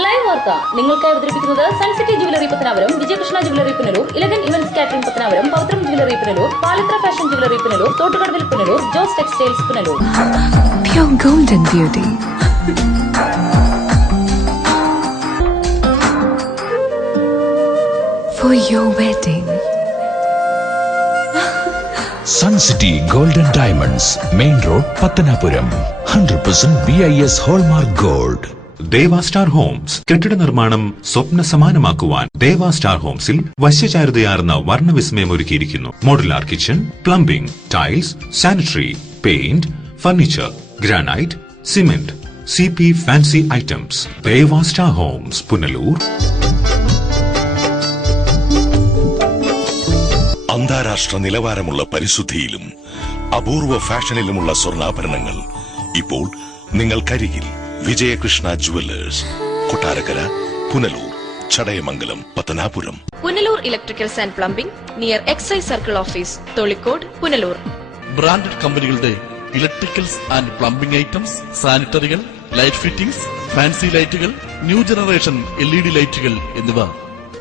Live വാർത്ത നിങ്ങൾക്കായി അവതരിപ്പിക്കുന്നത് Suncity jewellery Pathanapuram, Vijayakrishna jewellery Punalur, 11 events catering Pathanapuram, Pavithram jewellery Punalur, Palathra fashion jewellery Punalur, Thottukadavil Punalur, Jose textiles Punalur. Pure golden beauty. For your wedding. Sun City Golden Diamonds, Main Road, Pattanapuram. 100% BIS Hallmark Gold. Deva star homes കെട്ടിട നിർമ്മാണം സ്വപ്ന സമാനമാക്കുവാൻ Deva star ഹോംസിൽ വശ്യചാരുതയാർന്ന വർണ്ണവിസ്മയമൊരുക്കിയിരിക്കുന്നു. Modular kitchen, plumbing, tiles, sanitary, paint, furniture, granite, cement, CP fancy items. Deva star homes, Punalur. അന്താരാഷ്ട്ര നിലവാരമുള്ള പരിശുദ്ധിയിലും അപൂർവ ഫാഷനിലുമുള്ള സ്വർണ്ണാഭരണങ്ങൾ ഇപ്പോൾ നിങ്ങൾക്കരികിൽ. Vijayakrishna jewellers, Kottarakkara, Punalur, Chadayamangalam, Pathanapuram. Punalur electricals and plumbing near excise circle office, Tholicode, Punalur. Branded കമ്പനികളുടെ ഇലക്ട്രിക്കൽസ് ആൻഡ് പ്ലംബിംഗ് ഐറ്റംസ്, സാനിറ്ററികൾ, ലൈറ്റ് ഫിറ്റിംഗ്സ്, ഫാൻസി ലൈറ്റുകൾ, ന്യൂ ജനറേഷൻ LED ലൈറ്റുകൾ എന്നിവ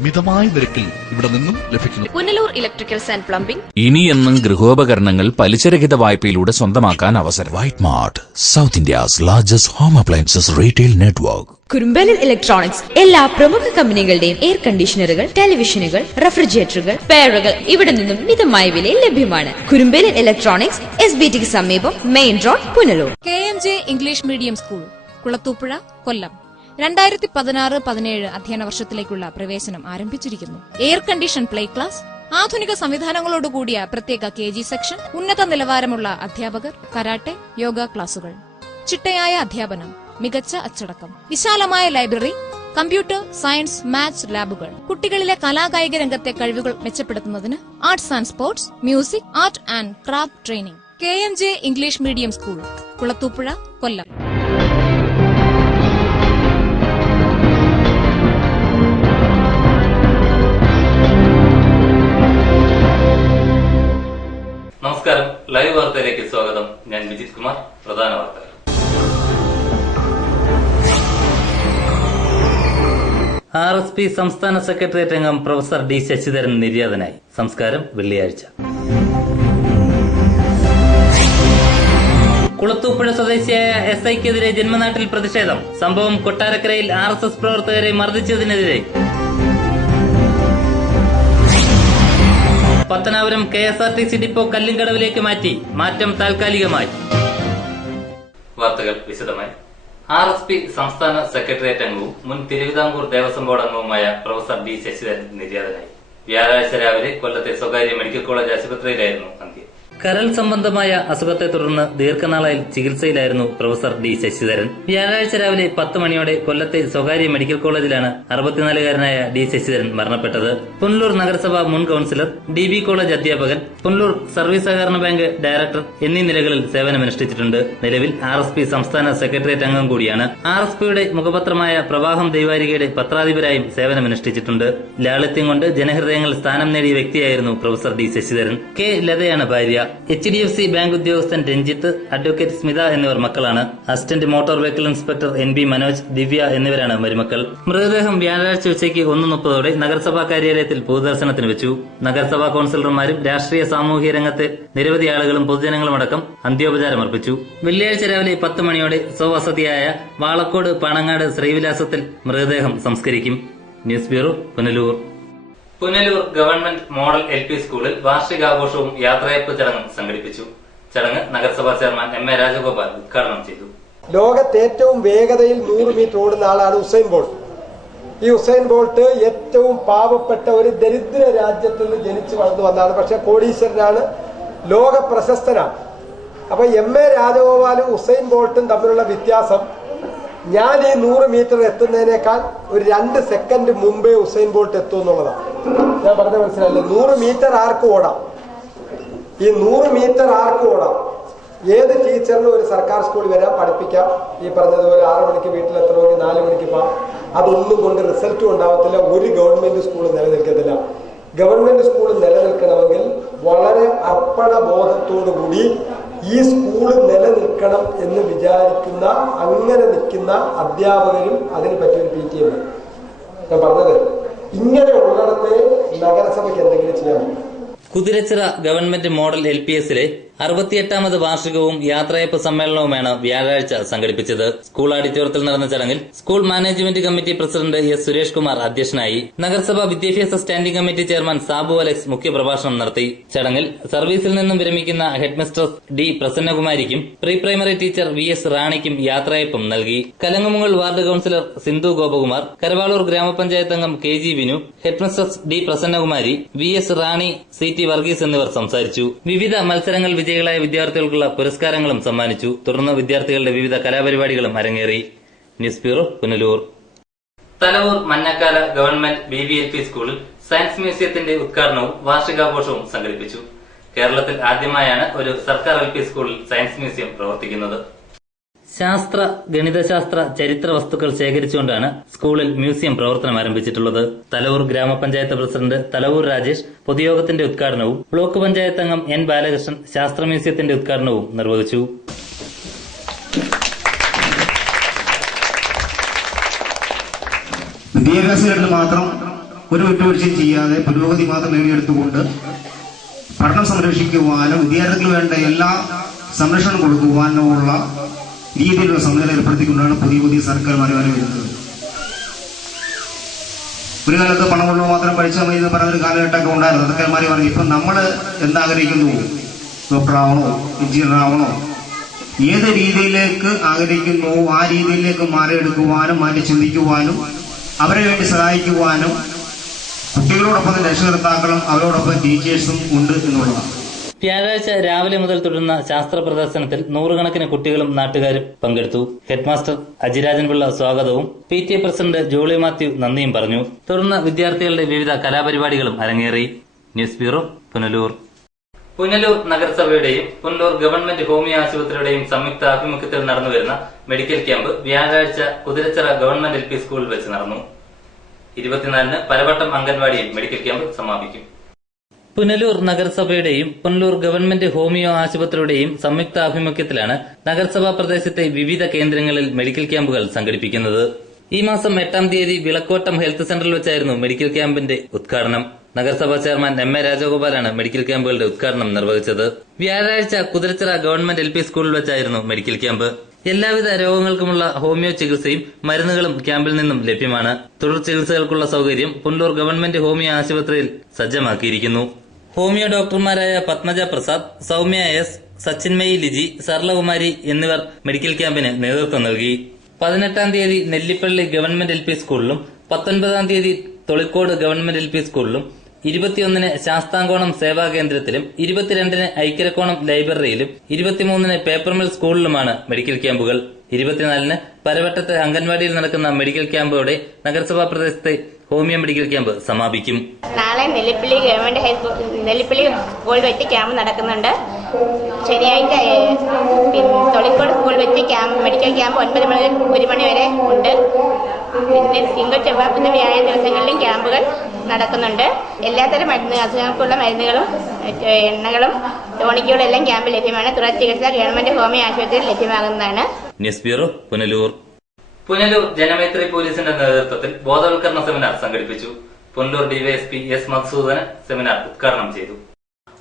മിതമായ നിരക്കിൽ ഇവിടെ നിന്നും ലഭിക്കുന്നു. Punalur electricals and plumbing. ഇനിയെന്നും ഗൃഹോപകരണങ്ങൾ പലിശരഹിത വായ്പയിലൂടെ സ്വന്തമാക്കാൻ അവസരം. White mart, south India's largest home appliances retail network. Kurumbalil electronics എല്ലാ പ്രമുഖ കമ്പനികളുടെയും എയർ കണ്ടീഷണറുകൾ, ടെലിവിഷനുകൾ, റെഫ്രിജറേറ്ററുകൾ, പെയറുകൾ ഇവിടെ നിന്നും മിതമായ വിലയിൽ ലഭ്യമാണ്. കുറുമ്പലിൽ ഇലക്ട്രോണിക്സ്, SBTക്ക് സമീപം, main road, Punalur. KMJ English medium school, Kulathupuzha, Kollam. 2016-17 അധ്യയന വർഷത്തിലേക്കുള്ള പ്രവേശനം ആരംഭിച്ചിരിക്കുന്നു. എയർ കണ്ടീഷൻ പ്ലേ ക്ലാസ്, ആധുനിക സംവിധാനങ്ങളോടുകൂടിയ പ്രത്യേക KG സെക്ഷൻ, ഉന്നത നിലവാരമുള്ള അധ്യാപകർ, കരാട്ടെ, യോഗ ക്ലാസുകൾ, ചിട്ടയായ അധ്യാപനം, മികച്ച അച്ചടക്കം, വിശാലമായ ലൈബ്രറി, കമ്പ്യൂട്ടർ, സയൻസ്, മാത്സ് ലാബുകൾ, കുട്ടികളിലെ കലാകായിക രംഗത്തെ കഴിവുകൾ മെച്ചപ്പെടുത്തുന്നതിന് arts and sports, music, art and craft training. KMJ English medium school, Kulathupuzha, Kollam. നമസ്കാരം, ലൈവ് വാർത്തയിലേക്ക് സ്വാഗതം. ഞാൻ വിജിത് കുമാർ. പ്രധാന വാർത്തകൾ. RSP സംസ്ഥാന സെക്രട്ടേറിയറ്റ് അംഗം പ്രൊഫസർ D ശശിധരൻ നിര്യാതനായി. സംസ്കാരം വെള്ളിയാഴ്ച. കുളത്തൂപ്പുഴ സ്വദേശിയായ SIക്കെതിരെ ജന്മനാട്ടിൽ പ്രതിഷേധം. സംഭവം കൊട്ടാരക്കരയിൽ RSS പ്രവർത്തകരെ മർദ്ദിച്ചതിനെതിരെ. പത്തനാപുരം KSRTC ഡിപ്പോ കല്ലിങ്കടവിലേക്ക് മാറ്റി. മാറ്റം താൽക്കാലികമായി. വാർത്തകൾ വിശദമായി. RSP സംസ്ഥാന സെക്രട്ടേറിയറ്റ് അംഗവും മുൻ തിരുവിതാംകൂർ ദേവസ്വം ബോർഡ് അംഗവുമായ പ്രൊഫസർ D ശശിധരൻ നിര്യാതനായി. വ്യാഴാഴ്ച രാവിലെ കൊല്ലത്തെ സ്വകാര്യ മെഡിക്കൽ കോളേജ് ആശുപത്രിയിലായിരുന്നു അന്ത്യം. കരൾ സംബന്ധമായ അസുഖത്തെ തുടർന്ന് ദീർഘനാളായി ചികിത്സയിലായിരുന്നു പ്രൊഫസർ D ശശിധരൻ. വ്യാഴാഴ്ച രാവിലെ 10 മണിയോടെ കൊല്ലത്തെ സ്വകാര്യ മെഡിക്കൽ കോളേജിലാണ് 64-കാരനായ D ശശിധരൻ മരണപ്പെട്ടത്. പുനലൂർ നഗരസഭ മുൻ കൌൺസിലർ, DB കോളേജ് അധ്യാപകൻ, പുനലൂർ സർവീസ് സഹകരണ ബാങ്ക് ഡയറക്ടർ എന്നീ നിലകളിൽ സേവനമനുഷ്ഠിച്ചിട്ടുണ്ട്. നിലവിൽ RSP സംസ്ഥാന സെക്രട്ടേറിയറ്റ് അംഗം കൂടിയാണ്. RSPയുടെ മുഖപത്രമായ പ്രവാഹം ദൈവാരികയുടെ പത്രാധിപരായും സേവനമനുഷ്ഠിച്ചിട്ടുണ്ട്. ലാളിത്യം കൊണ്ട് ജനഹൃദയങ്ങളിൽ സ്ഥാനം നേടിയ വ്യക്തിയായിരുന്നു പ്രൊഫസർ D ശശിധരൻ. K ലതയാണ് ഭാര്യ. HDFC ബാങ്ക് ഉദ്യോഗസ്ഥൻ രഞ്ജിത്ത്, അഡ്വക്കേറ്റ് സ്മിത എന്നിവർ മക്കളാണ്. Assistant motor vehicle inspector NB Manoj, Divya എന്നിവരാണ് മരുമക്കൾ. മൃതദേഹം വ്യാഴാഴ്ച ഉച്ചയ്ക്ക് 1:30 നഗരസഭാ കാര്യാലയത്തിൽ പൊതുദർശനത്തിന് വെച്ചു. നഗരസഭാ കൌൺസിലർമാരും രാഷ്ട്രീയ സാമൂഹിക രംഗത്തെ നിരവധി ആളുകളും പൊതുജനങ്ങളും അടക്കം അന്ത്യോപചാരം അർപ്പിച്ചു. വെള്ളിയാഴ്ച രാവിലെ 10 മണിയോടെ സ്വവസതിയായ വാളക്കോട് പാണങ്ങാട് ശ്രീവിലാസത്തിൽ മൃതദേഹം സംസ്കരിക്കും. News bureau, Punalur. Punalur government model LP സ്കൂളിൽ വാർഷികാഘോഷവും യാത്രയപ്പ് ചടങ്ങും സംഘടിപ്പിച്ചു. ചടങ്ങ് നഗരസഭാ ചെയർമാൻ MA രാജഗോപാൽ ഉദ്ഘാടനം ചെയ്തു. ലോകത്തെ ഏറ്റവും വേഗതയിൽ 100 മീറ്റർ ഓടുന്ന ആളാണ് ഉസൈൻ ബോൾട്ട്. ഈ ഉസൈൻ ബോൾട്ട് ഏറ്റവും പാവപ്പെട്ട ഒരു ദരിദ്ര രാജ്യത്ത് നിന്ന് ജനിച്ചു വളർന്നു വന്നതാണ്. പക്ഷെ കോടീശ്വരനാണ്, ലോക പ്രശസ്തനാണ്. അപ്പൊ MA രാജഗോപാലും ഉസൈൻ ബോൾട്ടും തമ്മിലുള്ള വ്യത്യാസം, ഞാൻ ഈ 100 മീറ്റർ എത്തുന്നതിനേക്കാൾ ഒരു 2 സെക്കൻഡ് മുമ്പേ ഉസൈൻ ബോൾട്ട് എത്തും എന്നുള്ളതാണ്. ഞാൻ പറഞ്ഞ മനസ്സിലായില്ലേ? 100 മീറ്റർ ആർക്കും ഓടാം. ഈ 100 മീറ്റർ ആർക്കും ഓടാം. ഏത് ടീച്ചറിനും ഒരു സർക്കാർ സ്കൂളിൽ വരാൻ പഠിപ്പിക്കാം. ഈ പറഞ്ഞതുപോലെ 6 മണിക്ക് വീട്ടിലെത്തണമെങ്കിൽ 4 മണിക്ക് പോകാം. അതൊന്നും കൊണ്ട് റിസൾട്ടും ഉണ്ടാവത്തില്ല. ഒരു ഗവൺമെന്റ് സ്കൂൾ നിലനിൽക്കത്തില്ല. ഗവൺമെന്റ് സ്കൂൾ നിലനിൽക്കണമെങ്കിൽ വളരെ അർപ്പണ ബോധത്തോടുകൂടി ഈ സ്കൂള് നിലനിൽക്കണം എന്ന് വിചാരിക്കുന്ന അങ്ങനെ നിൽക്കുന്ന അധ്യാപകരും അതിന് പറ്റിയൊരു PTA ഉണ്ട്. ഞാൻ പറഞ്ഞത് ഇങ്ങനെ ഉള്ളിടത്തെ നഗരസഭയ്ക്ക് എന്തെങ്കിലും ചെയ്യാൻ പറ്റും. കുതിരച്ചിറ ഗവൺമെന്റ് മോഡൽ LPSലെ 68ാമത് വാർഷികവും യാത്രയപ്പ് സമ്മേളനവുമാണ് വ്യാഴാഴ്ച സംഘടിപ്പിച്ചത്. സ്കൂൾ ഓഡിറ്റോറിയത്തിൽ നടന്ന ചടങ്ങിൽ school management committee president S. Suresh Kumar അധ്യക്ഷനായി. നഗരസഭാ വിദ്യാഭ്യാസ standing committee chairman Sabu Alex മുഖ്യപ്രഭാഷണം നടത്തി. ചടങ്ങിൽ സർവീസിൽ നിന്നും വിരമിക്കുന്ന ഹെഡ്മിസ്ട്രസ് D. പ്രസന്നകുമാരിക്കും പ്രീ പ്രൈമറി ടീച്ചർ VS. റാണിക്കും യാത്രയപ്പും നൽകി. കലങ്ങമുങ്ങൽ വാർഡ് കൌൺസിലർ സിന്ധു ഗോപകുമാർ, കരവാളൂർ ഗ്രാമപഞ്ചായത്ത് അംഗം KG Vinu, headmistress D. Prasannakumari, VS. Rani, CT. Varghese എന്നിവർ സംസാരിച്ചു. വിവിധ മത്സരങ്ങൾ വിജയികളായ വിദ്യാർത്ഥികൾക്കുള്ള പുരസ്കാരങ്ങളും സമ്മാനിച്ചു. തുടർന്ന് വിദ്യാർത്ഥികളുടെ വിവിധ കലാപരിപാടികളും അരങ്ങേറി. News bureau, Punalur. Thalavoor Manjakkala government BVLP സ്കൂളിൽ സയൻസ് മ്യൂസിയത്തിന്റെ ഉദ്ഘാടനവും വാർഷികാഘോഷവും സംഘടിപ്പിച്ചു. കേരളത്തിൽ ആദ്യമായാണ് ഒരു സർക്കാർ LP സ്കൂളിൽ സയൻസ് മ്യൂസിയം പ്രവർത്തിക്കുന്നത്. ശാസ്ത്ര, ഗണിതശാസ്ത്ര, ചരിത്ര വസ്തുക്കൾ ശേഖരിച്ചുകൊണ്ടാണ് സ്കൂളിൽ മ്യൂസിയം പ്രവർത്തനം ആരംഭിച്ചിട്ടുള്ളത്. തലവൂർ ഗ്രാമപഞ്ചായത്ത് പ്രസിഡന്റ് തലവൂർ രാജേഷ് പൊതുയോഗത്തിന്റെ ഉദ്ഘാടനവും ബ്ലോക്ക് പഞ്ചായത്ത് അംഗം N. ബാലകൃഷ്ണൻ ശാസ്ത്ര മ്യൂസിയത്തിന്റെ ഉദ്ഘാടനവും നിർവഹിച്ചു. വിദ്യാഭ്യാസത്തിൽ മാത്രം ഒരു വിട്ടുവീഴ്ചയും ചെയ്യാതെ പുരോഗതി മാത്രം നേടിയെടുത്തുകൊണ്ട് പഠനം സംരക്ഷിക്കുവാനും വിദ്യാർത്ഥികൾക്ക് വേണ്ട എല്ലാ സംരക്ഷണം കൊടുക്കുവാനുമുള്ള രീതിയിലുള്ള സംവിധാനം ഏർപ്പെടുത്തിക്കൊണ്ടാണ് പുതിയ സർക്കാർമാർ വരുന്നത്. ഒരു കാലത്ത് പണം കൊണ്ട് മാത്രം പഠിച്ചാൽ മതി എന്ന് പറഞ്ഞൊരു കാലഘട്ടമൊക്കെ ഉണ്ടായിരുന്നു. സർക്കാർമാർ പറഞ്ഞു ഇപ്പം നമ്മൾ എന്താഗ്രഹിക്കുന്നു, ഡോക്ടർ ആവണോ, എഞ്ചിനീയർ ആവണോ, ഏത് രീതിയിലേക്ക് ആഗ്രഹിക്കുന്നു ആ രീതിയിലേക്ക് മാറിയെടുക്കുവാനും മാറ്റി ചിന്തിക്കുവാനും അവരെ വേണ്ടി സഹായിക്കുവാനും കുട്ടികളോടൊപ്പം രക്ഷകർത്താക്കളും അവരോടൊപ്പം ടീച്ചേഴ്സും ഉണ്ട് എന്നുള്ളതാണ്. വ്യാഴാഴ്ച രാവിലെ മുതൽ തുടരുന്ന ശാസ്ത്ര പ്രദർശനത്തിൽ നൂറുകണക്കിന് കുട്ടികളും നാട്ടുകാരും പങ്കെടുത്തു. ഹെഡ്മാസ്റ്റർ അജിരാജൻ പിള്ള സ്വാഗതവും PTA പ്രസിഡന്റ് ജോളി മാത്യു നന്ദിയും പറഞ്ഞു. തുടർന്ന് വിദ്യാർത്ഥികളുടെ വിവിധ കലാപരിപാടികളും അരങ്ങേറി. News bureau, Punalur. പുനലൂർ നഗരസഭയുടെയും പുനലൂർ ഗവൺമെന്റ് ഹോമിയോ ആശുപത്രിയുടെയും സംയുക്ത ആഭിമുഖ്യത്തിൽ നടന്നുവരുന്ന മെഡിക്കൽ ക്യാമ്പ് വ്യാഴാഴ്ച കുതിരച്ചിറ ഗവൺമെന്റ് LP സ്കൂളിൽ വെച്ച് നടന്നു. 24-ന് പരവട്ടം അംഗൻവാടിയിൽ മെഡിക്കൽ ക്യാമ്പ് സമാപിക്കും. പുനലൂർ നഗരസഭയുടെയും പുനലൂർ ഗവൺമെന്റ് ഹോമിയോ ആശുപത്രിയുടെയും സംയുക്ത ആഭിമുഖ്യത്തിലാണ് നഗരസഭാ പ്രദേശത്തെ വിവിധ കേന്ദ്രങ്ങളിൽ മെഡിക്കൽ ക്യാമ്പുകൾ സംഘടിപ്പിക്കുന്നത്. ഈ മാസം 8-ാം തീയതി വിളക്കോട്ടം ഹെൽത്ത് സെന്ററിൽ വെച്ചായിരുന്നു മെഡിക്കൽ ക്യാമ്പിന്റെ ഉദ്ഘാടനം. നഗരസഭാ ചെയർമാൻ MA രാജഗോപാലാണ് മെഡിക്കൽ ക്യാമ്പുകളുടെ ഉദ്ഘാടനം നിർവഹിച്ചത്. വ്യാഴാഴ്ച കുതിരച്ചിറ ഗവൺമെന്റ് LP സ്കൂളിൽ വെച്ചായിരുന്നു മെഡിക്കൽ ക്യാമ്പ്. എല്ലാവിധ രോഗങ്ങൾക്കുമുള്ള ഹോമിയോ ചികിത്സയും മരുന്നുകളും ക്യാമ്പിൽ നിന്നും ലഭ്യമാണ്. തുടർ ചികിത്സകൾക്കുള്ള സൌകര്യം പുനലൂർ ഗവൺമെന്റ് ഹോമിയോ ആശുപത്രിയിൽ സജ്ജമാക്കിയിരിക്കുന്നു. ഹോമിയോ ഡോക്ടർമാരായ പത്മജ പ്രസാദ്, സൌമ്യ S, സച്ചിൻമയി ലിജി, സർലകുമാരി എന്നിവർ മെഡിക്കൽ ക്യാമ്പിന് നേതൃത്വം നൽകി. 18-ാം തീയതി നെല്ലിപ്പള്ളി ഗവൺമെന്റ് LP സ്കൂളിലും 19-ാം തീയതി തൊളിക്കോട് ഗവൺമെന്റ് LP സ്കൂളിലും 21-ന് ശാസ്താംകോണം സേവാ കേന്ദ്രത്തിലും 22-ന് ഐക്കരക്കോണം ലൈബ്രറിയിലും 23-ന് പേപ്പർമിൽ സ്കൂളിലുമാണ് മെഡിക്കൽ ക്യാമ്പുകൾ. 24-ന് പരവട്ടത്തെ അംഗൻവാടിയിൽ നടക്കുന്ന മെഡിക്കൽ ക്യാമ്പോടെ നഗരസഭാ പ്രദേശത്തെ ഹോമിയോ മെഡിക്കൽ ക്യാമ്പ് സമാപിക്കും. നാളെ നെല്ലിപ്പള്ളി ഗവൺമെന്റ് നെല്ലിപ്പള്ളി സ്കൂൾ വെച്ച് ക്യാമ്പ് നടക്കുന്നുണ്ട്. ശനിയാഴ്ച തൊളിക്കോട് സ്കൂൾ വെച്ച് മെഡിക്കൽ ക്യാമ്പ് 9 മുതൽ 1 മണി വരെ ഉണ്ട്. പിന്നെ തിങ്കൾ, ചൊവ്വ, പിന്നെ വ്യാഴാഴ്ച ദിവസങ്ങളിലും ക്യാമ്പുകൾ നടക്കുന്നുണ്ട്. എല്ലാത്തരം അസുഖങ്ങൾക്കുള്ള മരുന്നുകളും എണ്ണകളും ടോണിക്കുകളും എല്ലാം ക്യാമ്പിൽ ലഭ്യമാണ്. തുടർ ചികിത്സ ഗവൺമെന്റ് ഹോമിയോ ആശുപത്രിയിൽ ലഭ്യമാകുന്നതാണ്. News bureau, Punalur. പുനലൂർ ജനമൈത്രി പോലീസിന്റെ നേതൃത്വത്തിൽ ബോധവൽക്കരണ സെമിനാർ സംഘടിപ്പിച്ചു. Punalur DYSP S. Madhusoodanan seminar ഉദ്ഘാടനം ചെയ്തു.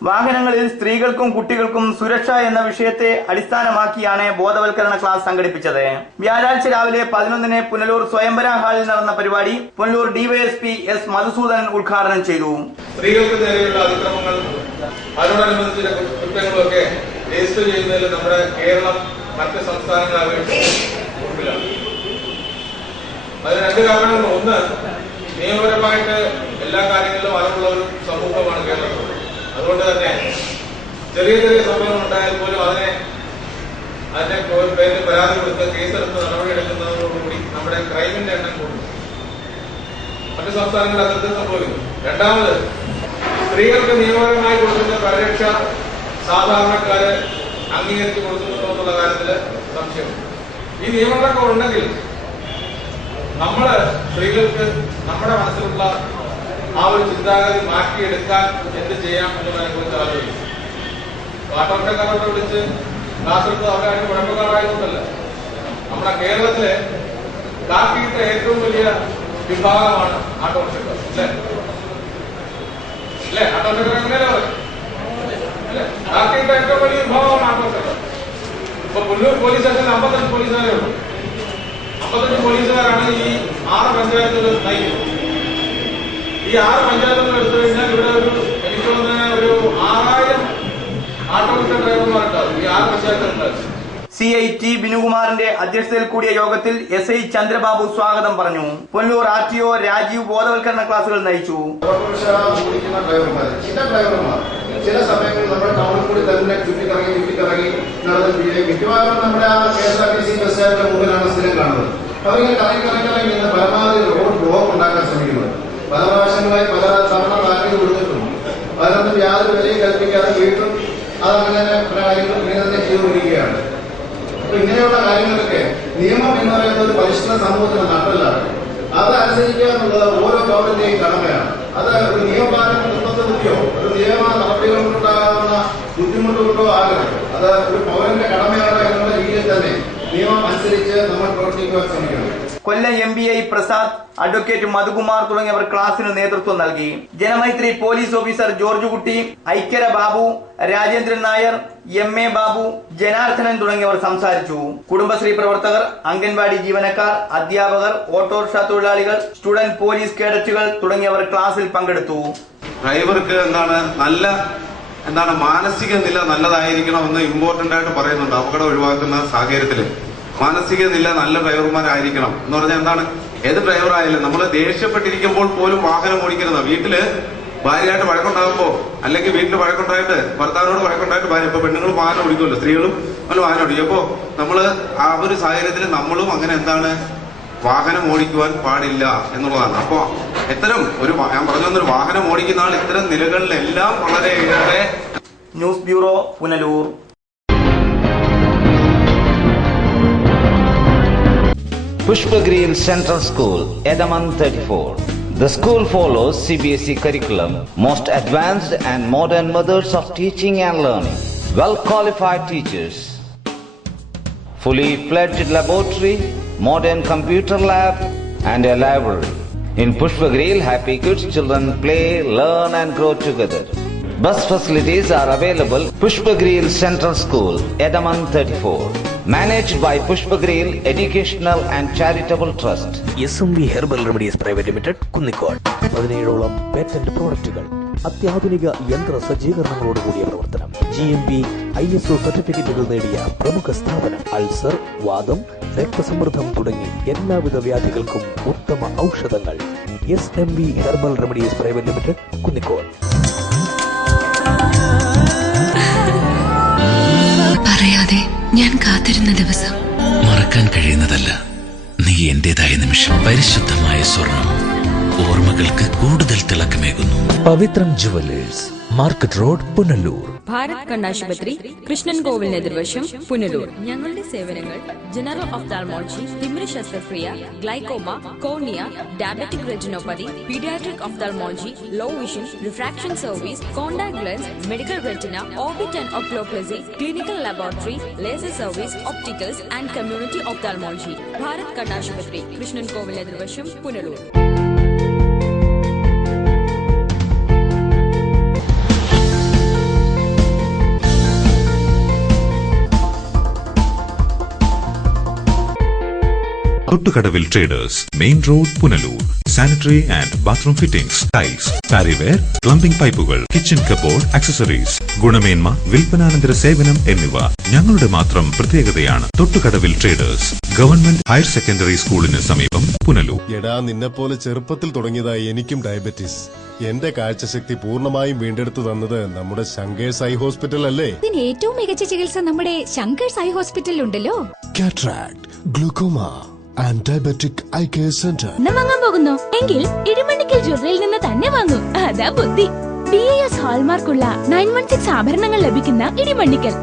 വാഹനങ്ങളിൽ സ്ത്രീകൾക്കും കുട്ടികൾക്കും സുരക്ഷ എന്ന വിഷയത്തെ അടിസ്ഥാനമാക്കിയാണ് ബോധവൽക്കരണ ക്ലാസ് സംഘടിപ്പിച്ചത്. വ്യാഴാഴ്ച രാവിലെ 11-ന് പുനലൂർ സ്വയംവര ഹാളിൽ നടന്ന പരിപാടി പുനലൂർ DYSP S. മധുസൂദനൻ ഉദ്ഘാടനം ചെയ്തു. സ്ത്രീകൾക്ക് നേരെയുള്ള അതിക്രമങ്ങൾ, അതിനോടനുബന്ധിച്ച കുറ്റങ്ങളൊക്കെ രജിസ്റ്റർ ചെയ്യുന്നതിൽ നമ്മുടെ കേരളം മറ്റ് സംസ്ഥാനങ്ങളെ അപേക്ഷിച്ച് മുമ്പിലാണ്. അതിന് 2 കാരണങ്ങൾ. ഒന്ന്, നിയമപരമായിട്ട് എല്ലാ കാര്യങ്ങളിലും അറിവുള്ള ഒരു സമൂഹമാണ് കേരളം. അതുകൊണ്ട് തന്നെ ചെറിയ ചെറിയ സംഭവങ്ങൾ ഉണ്ടായാൽ പോലും അതിന്റെ പേരിൽ പരാതി കൊടുത്ത് കേസെടുത്ത് നടപടിയെടുക്കുന്നതോടുകൂടി നമ്മുടെ ക്രൈമിന്റെ എണ്ണം കൂടുന്നു. മറ്റു സംസ്ഥാനങ്ങളിൽ അത്തരത്തിൽ സംഭവിക്കുന്നു. രണ്ടാമത്, സ്ത്രീകൾക്ക് നിയമപരമായി കൊടുക്കുന്ന പരിരക്ഷ സാധാരണക്കാര് അംഗീകരിച്ചു കൊടുക്കുന്നുണ്ടോ എന്നുള്ള കാര്യത്തിൽ സംശയമുണ്ട്. ഈ നിയമങ്ങളൊക്കെ ഉണ്ടെങ്കിൽ നമ്മള് സ്ത്രീകൾക്ക് നമ്മുടെ മനസ്സിലുള്ള ആ ഒരു ചിന്താഗതി മാറ്റിയെടുക്കാൻ എന്ത് ചെയ്യാം എന്നതിനെ കുറിച്ച് ആലോചിക്കും. പാട്ടോട്ടക്കാരോട് വിളിച്ച് ക്ലാസ് എടുത്ത് അവരാരും കുഴപ്പക്കാരായതുകൊണ്ടല്ല. നമ്മുടെ കേരളത്തിലെ കാക്കിയിട്ട ഏറ്റവും വലിയ വിഭാഗമാണ് ആട്ടോറിക്ഷക്കാർ. അല്ലേ? ആട്ടോറിക്ഷക്കാർ എങ്ങനെയല്ലേ പറയും? അല്ലെ? കാക്കിയിട്ട ഏറ്റവും വലിയ വിഭാഗമാണ് ആട്ടോറിക്ഷക്കാർ. ഇപ്പൊ പുല്ലൂർ പോലീസ് സ്റ്റേഷനിൽ 55 പോലീസുകാരേ ഉള്ളൂ. 55 പോലീസുകാരാണ് ഈ 6 പഞ്ചായത്തുകൾ നയിക്കുന്നത്. ഈ 6 പഞ്ചായത്തുകൾ എടുത്തു കഴിഞ്ഞാൽ ഇവിടെ എനിക്ക് തോന്നുന്ന ഒരു 6000 ആട്ടോറിക്ഷ ഡ്രൈവർമാരുണ്ടാകും ഈ 6 പഞ്ചായത്തുകളുണ്ടാകും. CIT ബിനുകുമാറിന്റെ അധ്യക്ഷതയിൽ കൂടിയ യോഗത്തിൽ SI ചന്ദ്രബാബു സ്വാഗതം പറഞ്ഞു. പുനലൂർ RTO രാജീവ് ബോധവൽക്കരണ ക്ലാസുകൾ നയിച്ചു. ചില സമയങ്ങളിൽ നമ്മുടെ ടൗണിൽ കൂടി തന്നെ ചുറ്റിക്കറങ്ങി നടന്നിട്ട് മിക്കവാറും നമ്മുടെ ആ KSRTC ബസ് സ്റ്റാൻഡിന്റെ മുമ്പിലാണ് സ്ഥിരം കാണുന്നത്. അവരിങ്ങനെ കറങ്ങി ഇന്ന് പരമാവധി റോഡ് ബ്ലോക്ക് ഉണ്ടാക്കാൻ ശ്രമിക്കുന്നത്. പല പ്രാവശ്യങ്ങളായി പല തവണ താക്കീത് കൊടുത്തിട്ടുണ്ട്. അതിനൊന്നും യാതൊരു വിലയും കൽപ്പിക്കാതെ വീണ്ടും അതങ്ങനെ പല കാര്യങ്ങളും ഇങ്ങനെ തന്നെ ചെയ്തുകൊണ്ടിരിക്കുകയാണ്. അപ്പൊ ഇങ്ങനെയുള്ള കാര്യങ്ങളൊക്കെ നിയമം എന്ന് പറയുന്നത് ഒരു പരിഷ്കൃത സമൂഹത്തിന് നട്ടലാണ്. അത് അനുസരിക്കുക എന്നുള്ളത് ഓരോ പൗരന്റെയും കടമയാണ്. അത് ഒരു നിയമപാലന നിർബന്ധബുദ്ധിയോ ഒരു നിയമ നടപടികൾ കൊണ്ടുണ്ടാകുന്ന ബുദ്ധിമുട്ടുകൊണ്ടോ ആകരുത്. അത് ഒരു പൗരന്റെ കടമയാണ് എന്നുള്ള രീതിയിൽ തന്നെ നിയമം അനുസരിച്ച് നമ്മൾ പ്രവർത്തിക്കുവാൻ ശ്രമിക്കണം. കൊല്ലം MBI പ്രസാദ്, അഡ്വക്കേറ്റ് മധുകുമാർ തുടങ്ങിയവർ ക്ലാസിന് നേതൃത്വം നൽകി. ജനമൈത്രി പോലീസ് ഓഫീസർ ജോർജ് കുട്ടി, ഐക്യര ബാബു, രാജേന്ദ്രൻ നായർ, MA ബാബു, ജനാർദ്ദനൻ തുടങ്ങിയവർ സംസാരിച്ചു. കുടുംബശ്രീ പ്രവർത്തകർ, അംഗൻവാടി ജീവനക്കാർ, അധ്യാപകർ, ഓട്ടോറിക്ഷ തൊഴിലാളികൾ, സ്റ്റുഡന്റ് പോലീസ് കേഡറ്റുകൾ തുടങ്ങിയവർ ക്ലാസിൽ പങ്കെടുത്തു. ഡ്രൈവർക്ക് എന്താണ് മാനസിക നില നല്ലതായിരിക്കണമെന്ന് ഇമ്പോർട്ടന്റ് ആയിട്ട് പറയുന്നുണ്ട്. അപകടം ഒഴിവാക്കുന്ന സാഹചര്യത്തിൽ മാനസിക നില നല്ല ഡ്രൈവർമാരായിരിക്കണം എന്ന് പറഞ്ഞാൽ എന്താണ്? ഏത് ഡ്രൈവർ ആയാലും നമ്മൾ ദേഷ്യപ്പെട്ടിരിക്കുമ്പോൾ പോലും വാഹനം ഓടിക്കരുത്. വീട്ടില് ഭാര്യയായിട്ട് വഴക്കുണ്ടാകുമ്പോ അല്ലെങ്കിൽ വീട്ടിൽ വഴക്കുണ്ടായിട്ട് ഭർത്താവിനോട് വഴക്കുണ്ടായിട്ട് ഭാര്യ, ഇപ്പൊ പെണ്ണുങ്ങൾ വാഹനം ഓടിക്കുമല്ലോ, സ്ത്രീകളും വാഹനം ഓടിക്കും. അപ്പോ നമ്മള് ആ ഒരു സാഹചര്യത്തിൽ നമ്മളും അങ്ങനെ വാഹനം ഓടിക്കുവാൻ പാടില്ല എന്നുള്ളതാണ്. അപ്പോ ഇത്തരം ഞാൻ പറഞ്ഞൊരു വാഹനം ഓടിക്കുന്ന ആൾ ഇത്തരം നിലകളിലെല്ലാം വളരെയേറെ. News bureau, Punalur. Pushpagreen Central School, Edaman 34. The school follows CBSE curriculum, most advanced and modern methods of teaching and learning, well-qualified teachers, fully fledged laboratory, modern computer lab, and a library. In Pushpagreen, happy kids, children play, learn and grow together. Bus facilities are available. Pushpagreen Central School, Edaman 34. Managed by Pushpagreen Educational and Charitable Trust. SMV Herbal Remedies Private Limited, Kunnicode. 17ഓളം patent പ്രോഡക്റ്റുകൾ, അത്യാധുനിക യന്ത്ര സജ്ജീകരണങ്ങളോടുകൂടിയ പ്രവർത്തനം, GMP ISO സർട്ടിഫിക്കറ്റുകൾ നേടിയ പ്രമുഖ സ്ഥാപനം. Ulcer, വാദം, രക്തസമ്മർദ്ദം തുടങ്ങി എല്ലാവിധ വ്യാധികൾക്കും ഉത്തമ ഔഷധങ്ങൾ. SMV Herbal Remedies Private Limited, Kunnicode. പറയാതെ ഞാൻ കാത്തിരുന്ന ദിവസം മറക്കാൻ കഴിയുന്നതല്ല. നീ എന്റേതായ നിമിഷം. പരിശുദ്ധമായ സ്വർണം ഓർമ്മകൾക്ക് കൂടുതൽ തിളക്കമേകുന്നു. Pavithram jewellers, market road, Punalur. Bharat കണ്ണാശുപത്രി, കൃഷ്ണൻ കോവിലിന് എതിർവശം, പുനലൂർ. ഞങ്ങളുടെ സേവനങ്ങൾ ജനറൽ ഒഫ്താൽമോളജി, തിമിര ശസ്ത്രക്രിയ, glaucoma, cornea, diabetic retinopathy, paediatric ophthalmology, low vision, refraction service, contact lens, medical retina, orbit and oculoplasty, clinical laboratory, laser service, opticals and community ophthalmology. Bharat കണ്ണാശുപത്രി, കൃഷ്ണൻ കോവിലിന് എതിർവശം, Punalur. Thottukadavil traders, main road, Punalur. Sanitary and bathroom fittings, tiles, Parryware, plumbing പൈപ്പുകൾ, kitchen cupboard, accessories, ഗുണമേന്മ, വിൽപ്പനാനന്തര സേവനം എന്നിവ ഞങ്ങളുടെ മാത്രം പ്രത്യേകതയാണ്. Thottukadavil traders, government higher secondary സ്കൂളിന് സമീപം, പുനലൂർ. എടാ, നിന്നെപ്പോലെ ചെറുപ്പത്തിൽ തുടങ്ങിയതായി എനിക്കും ഡയബറ്റീസ്. എന്റെ കാഴ്ചശക്തി പൂർണ്ണമായും വീണ്ടെടുത്തു തന്നത് നമ്മുടെ ശങ്കേഴ്സ് ഐ ഹോസ്പിറ്റൽ അല്ലേ? ഇതിന് ഏറ്റവും മികച്ച ചികിത്സ നമ്മുടെ ശങ്കേഴ്സ് ഐ ഹോസ്പിറ്റലിൽ ഉണ്ടല്ലോ. Cataract, glaucoma and diabetic eye care centre. വാങ്ങാൻ പോകുന്നു എങ്കിൽ ഇടിമണ്ണിക്കൽ ജ്വല്ലറിയിൽ നിന്ന് തന്നെ വാങ്ങൂ. അതാ ബുദ്ധി. BIS ഹാൾമാർക്കുള്ള 916 ആഭരണങ്ങൾ ലഭിക്കുന്ന ഇടിമണ്ണിക്കൽ.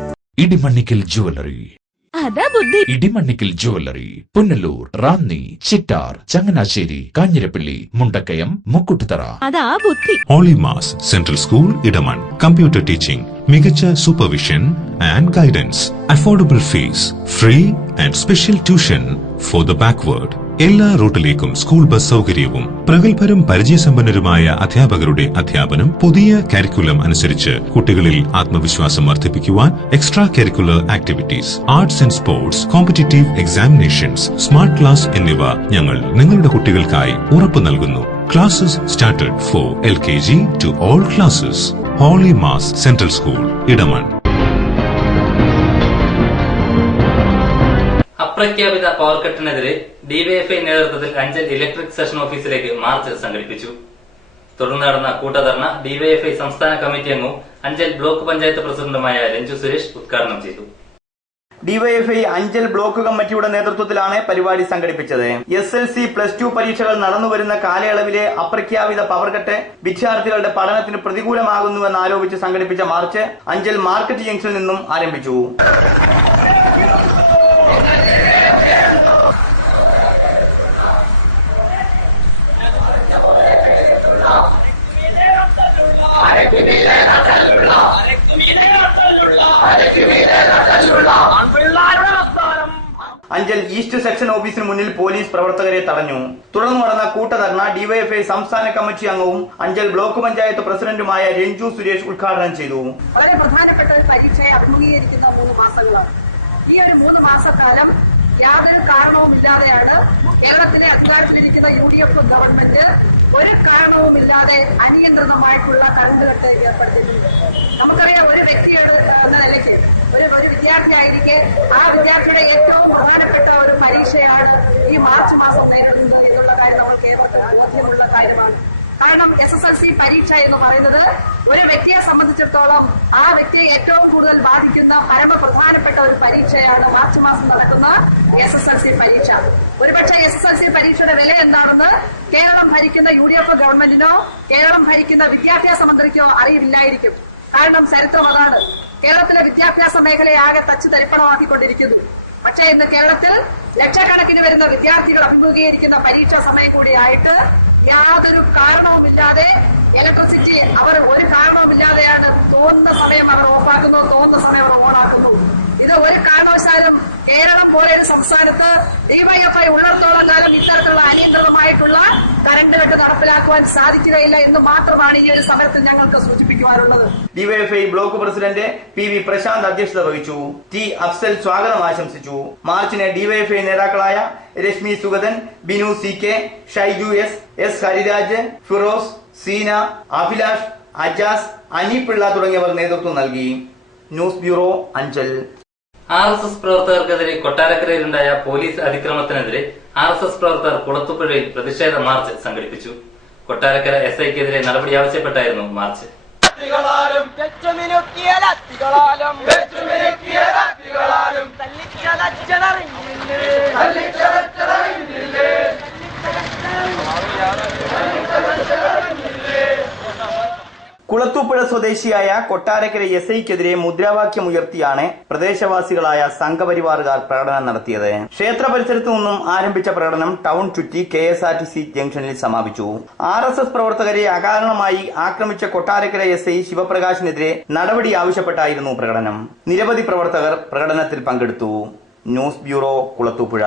ഇടിമണ്ണിക്കൽ ജ്വല്ലറി. അതാ ബുദ്ധി. ഇടിമണ്ണിക്കൽ ജ്വല്ലറി, പുനലൂർ, റാന്നി, ചിറ്റാർ, ചങ്ങനാശ്ശേരി, കാഞ്ഞിരപ്പള്ളി, മുണ്ടക്കയം, മുക്കുട്ടുതറ. അതാ ബുദ്ധി. Holy mass central school, Edamon. Computer teaching, മികച്ച supervision and guidance, affordable fees, free and special tuition for the backward. എല്ലാ റൂട്ടിലേക്കും സ്കൂൾ ബസ് സൗകര്യവും പ്രഗത്ഭരും പരിചയസമ്പന്നരുമായ അധ്യാപകരുടെ അധ്യാപനം, പുതിയ കരിക്കുലം അനുസരിച്ച് കുട്ടികളിൽ ആത്മവിശ്വാസം വർദ്ധിപ്പിക്കുവാൻ extra curricular activities, arts and sports, competitive examinations, smart class എന്നിവ ഞങ്ങൾ നിങ്ങളുടെ കുട്ടികൾക്കായി ഉറപ്പു നൽകുന്നു. Classes started for LKG to all classes. Holy Mass Central School, Edamon. അപ്രഖ്യാപിത പവർ കട്ടിനെതിരെ ഡിവൈഎഫ്ഐ നേതൃത്വത്തിൽ അഞ്ചൽ ഇലക്ട്രിക് സെഷൻ ഓഫീസിലേക്ക് മാർച്ച് സംഘടിപ്പിച്ചു. തുടർന്ന് നടന്ന കൂട്ടധർണ ഡിവൈഎഫ്ഐ സംസ്ഥാന കമ്മിറ്റി അംഗവും അഞ്ചൽ ബ്ലോക്ക് പഞ്ചായത്ത് പ്രസിഡന്റുമായ രഞ്ജു സുരേഷ് ഉദ്ഘാടനം ചെയ്തു. ഡിവൈഎഫ്ഐ അഞ്ചൽ ബ്ലോക്ക് കമ്മിറ്റിയുടെ നേതൃത്വത്തിലാണ് പരിപാടി സംഘടിപ്പിച്ചത്. SLC +2 പരീക്ഷകൾ നടന്നുവരുന്ന കാലയളവിലെ അപ്രഖ്യാപിത പവർ കട്ട് വിദ്യാർത്ഥികളുടെ പഠനത്തിന് പ്രതികൂലമാകുന്നുവെന്ന് ആരോപിച്ച് സംഘടിപ്പിച്ച മാർച്ച് അഞ്ചൽ മാർക്കറ്റ് ജംഗ്ഷനിൽ നിന്നും ആരംഭിച്ചു. അഞ്ചൽ ഈസ്റ്റ് സെക്ഷൻ ഓഫീസിന് മുന്നിൽ പോലീസ് പ്രവർത്തകരെ തടഞ്ഞു. തുടർന്ന് നടന്ന കൂട്ടധർണ ഡിവൈഎഫ്ഐ സംസ്ഥാന കമ്മിറ്റി അംഗവും അഞ്ചൽ ബ്ലോക്ക് പഞ്ചായത്ത് പ്രസിഡന്റുമായ രഞ്ജു സുരേഷ് ഉദ്ഘാടനം ചെയ്തു. വളരെ പ്രധാനപ്പെട്ട ഒരു പരീക്ഷയെ അഭിമുഖീകരിക്കുന്ന 3 മാസങ്ങളാണ്. ഈ ഒരു 3 മാസക്കാലം യാതൊരു കാരണവുമില്ലാതെയാണ് കേരളത്തിലെ അധികാരത്തിലിരിക്കുന്ന UDF ഗവൺമെന്റ് ഒരു കാരണവുമില്ലാതെ അനിയന്ത്രിതമായിട്ടുള്ള കറണ്ട് കട്ട് ഏർപ്പെടുത്തിയിട്ടുണ്ട്. നമുക്കറിയാം, ഒരു വ്യക്തിയുടെ എന്ന നിലയ്ക്ക് ഒരു വിദ്യാർത്ഥിയായിരിക്കെ ആ വിദ്യാർത്ഥിയുടെ ഏറ്റവും പ്രധാനപ്പെട്ട ഒരു പരീക്ഷയാണ് ഈ മാർച്ച് മാസം നേരിടുന്നത് എന്നുള്ള കാര്യം നമുക്ക് ബോധ്യമുള്ള കാര്യമാണ്. കാരണം SSLC പരീക്ഷ എന്ന് പറയുന്നത് ഒരു വ്യക്തിയെ സംബന്ധിച്ചിടത്തോളം ആ വ്യക്തിയെ ഏറ്റവും കൂടുതൽ ബാധിക്കുന്ന പരമപ്രധാനപ്പെട്ട ഒരു പരീക്ഷയാണ് മാർച്ച് മാസം നടക്കുന്ന SSLC പരീക്ഷ. ഒരുപക്ഷെ SSLC പരീക്ഷയുടെ വില എന്താണെന്ന് കേരളം ഭരിക്കുന്ന UDF ഗവൺമെന്റിനോ കേരളം ഭരിക്കുന്ന വിദ്യാഭ്യാസ മന്ത്രിക്കോ അറിയില്ലായിരിക്കും. കാരണം ചരിത്രം അതാണ്. കേരളത്തിലെ വിദ്യാഭ്യാസ മേഖലയെ ആകെ തച്ചു തരിപ്പണമാക്കിക്കൊണ്ടിരിക്കുന്നു. പക്ഷേ ഇന്ന് കേരളത്തിൽ ലക്ഷക്കണക്കിന് വരുന്ന വിദ്യാർത്ഥികൾ അഭിമുഖീകരിക്കുന്ന പരീക്ഷാ സമയം കൂടിയായിട്ട് യാതൊരു കാരണവുമില്ലാതെ ഇലക്ട്രിസിറ്റി അവർ ഒരു കാരണവുമില്ലാതെയാണ് തോന്നുന്ന സമയം അവർ ഓഫാക്കുന്നു, തോന്നുന്ന സമയം അവർ ഓണാക്കുന്നു. ഇത് ഒരു കാരണവശാലും കേരളം പോലെ ഒരു സംസ്ഥാനത്ത് ഡിവൈഎഫ്ഐ ഉള്ളിടത്തോളം കാലം ഇത്തരത്തിലുള്ള അനിയന്ത്രിതമായിട്ടുള്ള കറണ്ട് കട്ട് നടപ്പിലാക്കുവാൻ സാധിക്കുകയില്ല എന്ന് മാത്രമാണ് ഈ ഒരു സമരത്തിൽ ഞങ്ങൾക്ക് സൂചിപ്പിക്കുവാനുള്ളത്. DYFI block president PV Prasanth അധ്യക്ഷത വഹിച്ചു. T അഫ്സൽ സ്വാഗതം ആശംസിച്ചു. മാർച്ചിന് ഡിവൈഎഫ്ഐ നേതാക്കളായ രശ്മി സുഗതൻ, ബിനു CK, ഷൈജു S ഹരിരാജ്, ഫിറോസ്, സീന, അഭിലാഷ്, അജാസ്, അനിപിള്ള തുടങ്ങിയവർ നേതൃത്വം നൽകി. News bureau, Anchal. RSS പ്രവർത്തകർക്കെതിരെ കൊട്ടാരക്കരയിലുണ്ടായ പോലീസ് അതിക്രമത്തിനെതിരെ RSS പ്രവർത്തകർ കുളത്തുപുഴയിൽ പ്രതിഷേധ മാർച്ച് സംഘടിപ്പിച്ചു. കൊട്ടാരക്കര SIക്കെതിരെ നടപടി ആവശ്യപ്പെട്ടായിരുന്നു മാർച്ച്. കുളത്തൂപ്പുഴ സ്വദേശിയായ കൊട്ടാരക്കര SIക്കെതിരെ മുദ്രാവാക്യമുയർത്തിയാണ് പ്രദേശവാസികളായ സംഘപരിവാറുകാർ പ്രകടനം നടത്തിയത്. ക്ഷേത്ര പരിസരത്തു നിന്നും ആരംഭിച്ച പ്രകടനം ടൗൺ ചുറ്റി KSRTC ജംഗ്ഷനിൽ സമാപിച്ചു. RSS പ്രവർത്തകരെ അകാരണമായി ആക്രമിച്ച കൊട്ടാരക്കര SI ശിവപ്രകാശിനെതിരെ നടപടി ആവശ്യപ്പെട്ടായിരുന്നു പ്രകടനം. നിരവധി പ്രവർത്തകർ പ്രകടനത്തിൽ പങ്കെടുത്തു. News bureau, Kulathupuzha.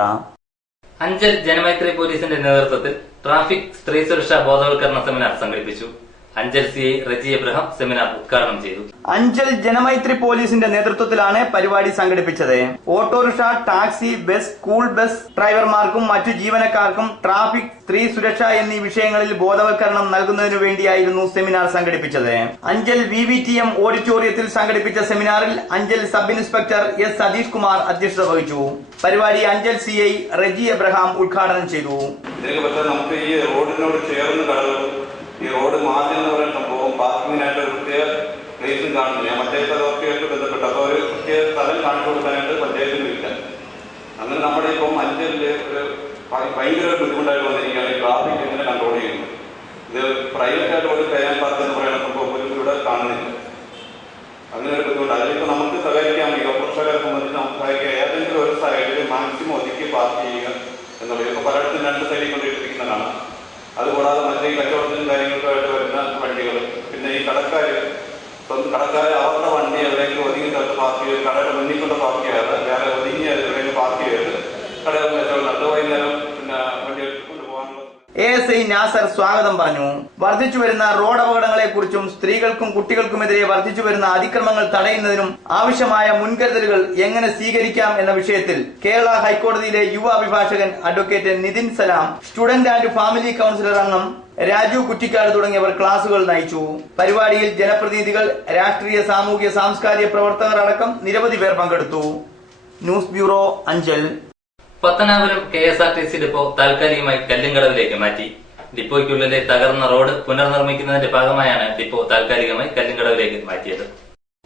അഞ്ചൽ ജനമൈത്രി പോലീസിന്റെ നേതൃത്വത്തിൽ ട്രാഫിക് സ്ത്രീ സുരക്ഷാ ബോധവൽക്കരണ സെമിനാർ സംഘടിപ്പിച്ചു. Anchal CI Reji Abraham seminar ഉദ്ഘാടനം ചെയ്തു. അഞ്ചൽ ജനമൈത്രി പോലീസിന്റെ നേതൃത്വത്തിലാണ് പരിപാടി സംഘടിപ്പിച്ചത്. Autorickshaw, taxi, bus, school bus ഡ്രൈവർമാർക്കും മറ്റു ജീവനക്കാർക്കും ട്രാഫിക്, സ്ത്രീ സുരക്ഷ എന്നീ വിഷയങ്ങളിൽ ബോധവൽക്കരണം നൽകുന്നതിനു വേണ്ടിയായിരുന്നു സെമിനാർ സംഘടിപ്പിച്ചത്. അഞ്ചൽ VVTM ഓഡിറ്റോറിയത്തിൽ സംഘടിപ്പിച്ച സെമിനാറിൽ Anchal sub inspector S Satheesh Kumar അധ്യക്ഷത വഹിച്ചു. പരിപാടി അഞ്ചൽ CI റജി എബ്രഹാം ഉദ്ഘാടനം ചെയ്തു. നമുക്ക് ഈ റോഡിനോട് ചേർന്ന് ഈ റോഡ് മാർജിൻ എന്ന് പറയുന്ന സംഭവം പാർക്കിങ്ങിനായിട്ട് ഒരു പ്രത്യേക പ്ലേസും കാണുന്നില്ല. ഞാൻ പഞ്ചായത്ത് അതോറിറ്റിയായിട്ട് ബന്ധപ്പെട്ടു. അപ്പോൾ ഒരു പ്രത്യേക സ്ഥലം കാണിച്ചു കൊടുക്കാനായിട്ട് പഞ്ചായത്തിനില്ല. അങ്ങനെ നമ്മുടെ ഇപ്പം അഞ്ചലിൽ ഒരു ഭയങ്കര ബുദ്ധിമുട്ടായിട്ട് വന്നിരിക്കുകയാണ് ഈ ട്രാഫിക് എങ്ങനെ കൺട്രോൾ ചെയ്യുന്നത്. ഇത് പ്രൈവറ്റായിട്ട് ഒരു പേരാൻ പാർക്ക് എന്ന് പറയുന്ന സംഭവം പോലും ഇവിടെ കാണുന്നില്ല. അങ്ങനെ ഒരു ബുദ്ധിമുട്ട്. അതിലിപ്പോൾ നമുക്ക് സഹകരിക്കാം. ഈ ഓട്ടോറിക്ഷക്കാരെ സംബന്ധിച്ച് നമുക്ക് സഹായിക്കാം. ഏതെങ്കിലും ഒരു സൈഡിൽ മാക്സിമം ഒതുക്കി പാർക്ക് ചെയ്യുക എന്നുള്ളത് ഇപ്പോൾ പലയിടത്തും 2 സൈഡിൽ കൊണ്ടിട്ടിരിക്കുന്നതാണ്. അതുകൂടാതെ മറ്റേ ഈ കച്ചവടത്തിനും കാര്യങ്ങൾക്കായിട്ട് വരുന്ന വണ്ടികൾ, പിന്നെ ഈ കടക്കാർ കടക്കാരെ അവരുടെ വണ്ടി എവിടെയെങ്കിലും ഒതുങ്ങി തട്ട് പാർക്ക് ചെയ്ത് കടയുടെ മുന്നിൽ കൊണ്ട് പാർക്ക് ചെയ്യാതെ വേറെ ഒതുങ്ങി എവിടെയെങ്കിലും പാർക്ക് ചെയ്ത് കടയിൽ വെച്ചോളൂ. അത് വൈകുന്നേരം പിന്നെ വണ്ടി കൊണ്ടുപോകാനുള്ള ASI നാസർ സ്വാഗതം പറഞ്ഞു. വർദ്ധിച്ചു വരുന്ന റോഡ് അപകടങ്ങളെ കുറിച്ചും സ്ത്രീകൾക്കും കുട്ടികൾക്കുമെതിരെ വർദ്ധിച്ചു വരുന്ന അതിക്രമങ്ങൾ തടയുന്നതിനും ആവശ്യമായ മുൻകരുതലുകൾ എങ്ങനെ സ്വീകരിക്കാം എന്ന വിഷയത്തിൽ കേരള ഹൈക്കോടതിയിലെ യുവ അഭിഭാഷകൻ advocate Nithin Salam, student and family councillor അംഗം രാജു കുറ്റിക്കാട് തുടങ്ങിയവർ ക്ലാസുകൾ നയിച്ചു. പരിപാടിയിൽ ജനപ്രതിനിധികൾ, രാഷ്ട്രീയ, സാമൂഹ്യ, സാംസ്കാരിക പ്രവർത്തകർ അടക്കം നിരവധി പേർ പങ്കെടുത്തു. News bureau, Anchal. Pathanapuram KSRTC depot താൽക്കാലികമായി കല്ലിങ്കടവിലേക്ക് മാറ്റി. ഡിപ്പോയ്ക്കുള്ളിലെ തകർന്ന റോഡ് പുനർനിർമ്മിക്കുന്നതിന്റെ ഭാഗമായാണ് ഡിപ്പോ താൽക്കാലികമായി കല്ലിങ്കടവിലേക്ക് മാറ്റിയത്.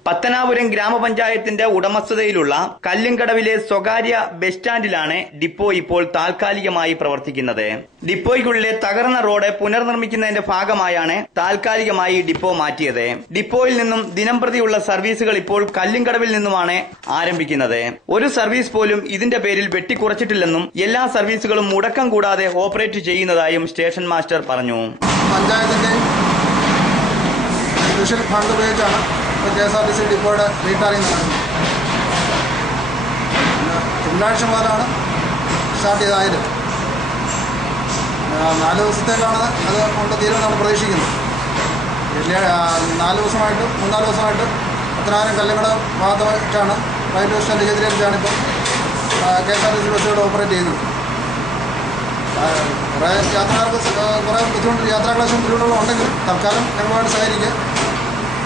പത്തനാപുരം ഗ്രാമപഞ്ചായത്തിന്റെ ഉടമസ്ഥതയിലുള്ള കല്ലിങ്കടവിലെ സ്വകാര്യ ബസ് സ്റ്റാൻഡിലാണ് ഡിപ്പോ ഇപ്പോൾ താൽക്കാലികമായി പ്രവർത്തിക്കുന്നത്. ഡിപ്പോയ്ക്കുള്ളിലെ തകർന്ന റോഡ് പുനർനിർമ്മിക്കുന്നതിന്റെ ഭാഗമായാണ് താൽക്കാലികമായി ഡിപ്പോ മാറ്റിയത്. ഡിപ്പോയിൽ നിന്നും ദിനംപ്രതിയുള്ള സർവീസുകൾ ഇപ്പോൾ കല്ലിങ്കടവിൽ നിന്നുമാണ് ആരംഭിക്കുന്നത്. ഒരു സർവീസ് പോലും ഇതിന്റെ പേരിൽ വെട്ടിക്കുറച്ചിട്ടില്ലെന്നും എല്ലാ സർവീസുകളും മുടക്കം കൂടാതെ ഓപ്പറേറ്റ് ചെയ്യുന്നതായും സ്റ്റേഷൻ മാസ്റ്റർ പറഞ്ഞു. പഞ്ചായത്തിന്റെ സ്പെഷ്യൽ ഫണ്ട് ഉപയോഗിച്ചാണ് KSRTC ഡിപ്പോയുടെ റീടാറിംഗ് നടക്കുന്നത്. തിങ്കളാഴ്ച മുതലാണ് സ്റ്റാർട്ട് ചെയ്തായത്. 4 ദിവസത്തേക്കാണ് അത് കൊണ്ട് തീരുമെന്നാണ് പ്രതീക്ഷിക്കുന്നത്. 4 ദിവസമായിട്ട് 3-4 ദിവസമായിട്ട് പത്തനാപുരം കല്ലുങ്കട ഭാഗത്തായിട്ടാണ് റെയിൽവേ സ്റ്റേഷൻ കേന്ദ്രീകരിച്ചാണ് ഇപ്പോൾ KSRTC ബസ്സുകൾ ഓപ്പറേറ്റ് ചെയ്യുന്നത്. കുറേ യാത്രക്കാർക്ക് കുറേ യാത്രാക്ലേശം ബുദ്ധിമുട്ടുകളും ഉണ്ടെങ്കിൽ തൽക്കാലം ഞങ്ങളുമായിട്ട് സഹകരിക്കുക.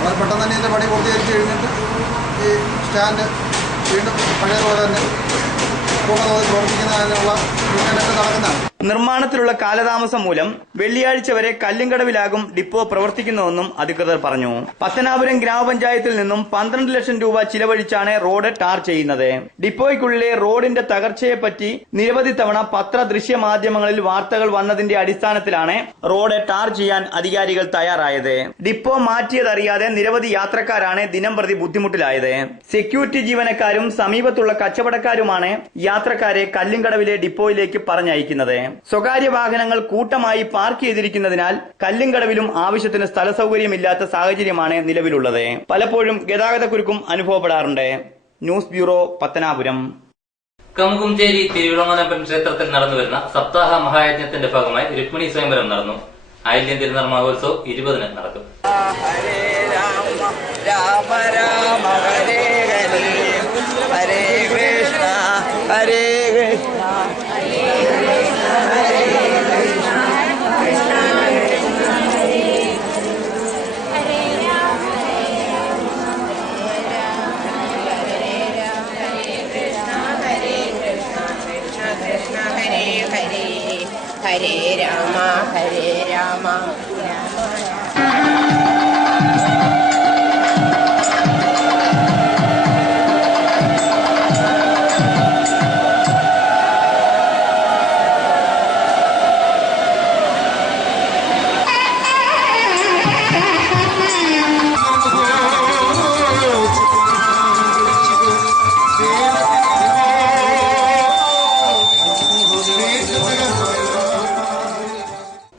വളരെ പെട്ടെന്ന് തന്നെ ഇതിൻ്റെ പണി പൂർത്തീകരിച്ച് കഴിഞ്ഞിട്ട് ഈ സ്റ്റാൻഡ് വീണ്ടും പഴയതുപോലെ തന്നെ പൂർണ്ണതോതിൽ പ്രവർത്തിക്കുന്നതിനുള്ള മുന്നേറ്റം നടക്കുന്നതാണ്. നിർമ്മാണത്തിലുള്ള കാലതാമസം മൂലം വെള്ളിയാഴ്ച വരെ കല്ലിങ്കടവിലാകും ഡിപ്പോ പ്രവർത്തിക്കുന്നതെന്നും അധികൃതർ പറഞ്ഞു. പത്തനാപുരം ഗ്രാമപഞ്ചായത്തിൽ നിന്നും 12 ലക്ഷം രൂപ ചിലവഴിച്ചാണ് റോഡ് ടാർ ചെയ്യുന്നത്. ഡിപ്പോയ്ക്കുള്ളിലെ റോഡിന്റെ തകർച്ചയെപ്പറ്റി നിരവധി തവണ പത്ര ദൃശ്യ മാധ്യമങ്ങളിൽ വാർത്തകൾ വന്നതിന്റെ അടിസ്ഥാനത്തിലാണ് റോഡ് ടാർ ചെയ്യാൻ അധികാരികൾ തയ്യാറായത്. ഡിപ്പോ മാറ്റിയതറിയാതെ നിരവധി യാത്രക്കാരാണ് ദിനംപ്രതി ബുദ്ധിമുട്ടിലായത്. സെക്യൂരിറ്റി ജീവനക്കാരും സമീപത്തുള്ള കച്ചവടക്കാരുമാണ് യാത്രക്കാരെ കല്ലിങ്കടവിലെ ഡിപ്പോയിലേക്ക് പറഞ്ഞയക്കുന്നത്. സ്വകാര്യ വാഹനങ്ങൾ കൂട്ടമായി പാർക്ക് ചെയ്തിരിക്കുന്നതിനാൽ കല്ലിങ്കടവിലും ആവശ്യത്തിന് സ്ഥല സൗകര്യമില്ലാത്ത സാഹചര്യമാണ് നിലവിലുള്ളത്. പലപ്പോഴും ഗതാഗതക്കുരുക്കും അനുഭവപ്പെടാറുണ്ട്. News bureau, Pathanapuram. കമുകുംചേരി തിരുവിളങ്ങോനപ്പൻ ക്ഷേത്രത്തിൽ നടന്നുവരുന്ന സപ്താഹ മഹായജ്ഞത്തിന്റെ ഭാഗമായി രുക്മിണി സ്വയംവരം നടന്നു. ആയില്യം തിരുനാൾ മഹോത്സവം 20-ന് നടക്കും. രാമ രാമ ഹരേ ഹരേ ഹരേ കൃഷ്ണ ഹരേ കൃഷ്ണ ഹരേ രാമ ഹരേ രാമ